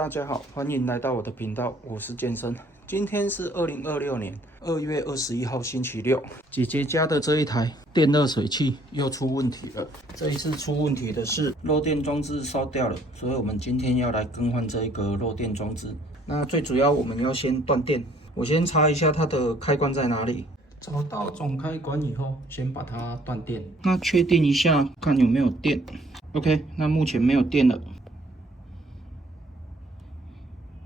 大家好，歡迎來到我的頻道，我是健身。今天是2026年2月21號星期六。姐姐家的這一台電熱水器又出問題了。這一次出問題的是漏電裝置燒掉了，所以我們今天要來更換這一個漏電裝置。那最主要我們要先斷電，我先查一下它的開關在哪裡。找到總開關以後，先把它斷電。那確定一下，看有沒有電。OK， 那目前沒有電了。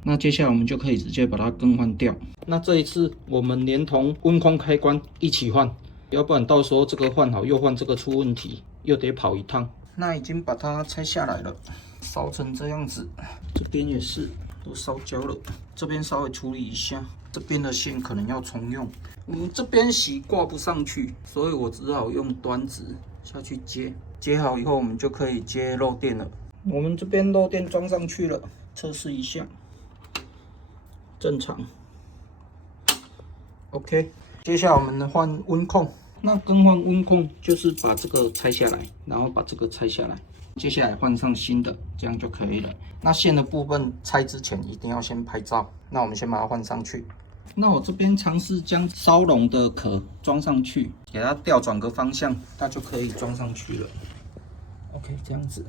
那接下來我們就可以直接把它更換掉。那這一次我們連同溫控開關一起換，要不然到時候這個換好又換這個出問題，又得跑一趟。那已經把它拆下來了，燒成這樣子，這邊也是都燒焦了，這邊稍微處理一下，這邊的線可能要重用。這邊洗掛不上去，所以我只好用端子下去接，接好以後我們就可以接漏電了。我們這邊漏電裝上去了，測試一下。正常 ，OK。接下來我們換溫控，那更換溫控就是把這個拆下來，然後把這個拆下來，接下來換上新的，這樣就可以了。那線的部分拆之前一定要先拍照，那我們先把它換上去。那我這邊嘗試將燒籠的殼裝上去，給它調轉個方向，它就可以裝上去了。OK， 這樣子。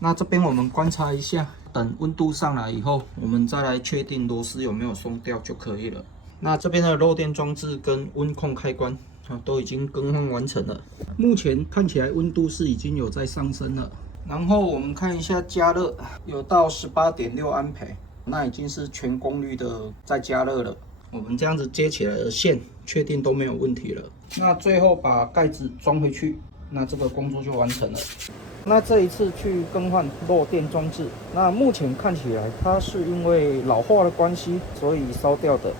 那這邊我們觀察一下，等溫度上來以後，我們再來確定螺絲有沒有鬆掉就可以了。那這邊的漏電裝置跟溫控開關都已經更換完成了。目前看起來溫度是已經有在上升了。然後我們看一下加熱，有到 18.6 安培，那已經是全功率的在加熱了。我們這樣子接起來的線，確定都沒有問題了。那最後把蓋子裝回去，那這個工作就完成了。那這一次去更換漏電裝置，那目前看起來它是因為老化的關係，所以燒掉的。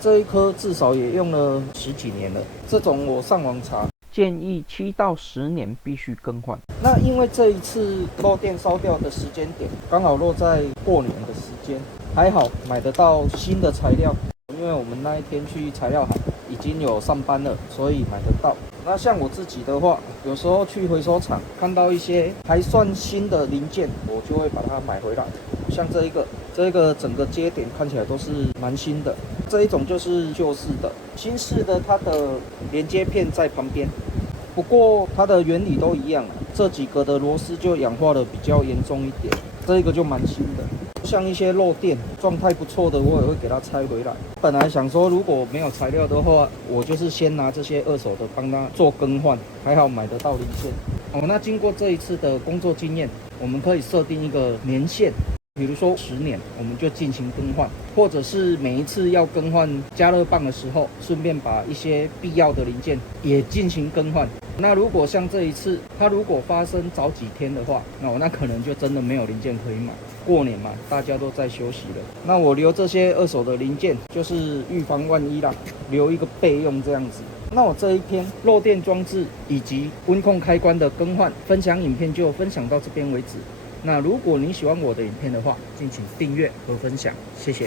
這一顆至少也用了10幾年了，這種我上網查，建議7到10年必須更換。那因為這一次漏電燒掉的時間點剛好落在過年的時間，還好買得到新的材料，因為我們那一天去材料行已經有上班了，所以買得到。那像我自己的話，有時候去回收廠看到一些還算新的零件，我就會把它買回來。像這一個整個接點看起來都是蠻新的，這一種就是舊式的，新式的它的連接片在旁邊，不過它的原理都一樣，這幾個的螺絲就氧化的比較嚴重一點，這一個就蠻新的。像一些漏電狀態不錯的，我也會給它拆回來。本來想說如果沒有材料的話，我就是先拿這些二手的幫它做更換，還好買得到零件。那經過這一次的工作經驗，我們可以設定一個年限，比如說10年，我們就進行更換，或者是每一次要更換加熱棒的时候，順便把一些必要的零件也進行更換。那如果像這一次，它如果發生早幾天的话，那可能就真的沒有零件可以買。過年嘛，大家都在休息了，那我留這些二手的零件，就是預防萬一啦，留一個備用這樣子。那我這一篇漏電裝置以及溫控開關的更換分享影片就分享到這邊為止。那如果你喜歡我的影片的話，敬請訂閱和分享，謝謝。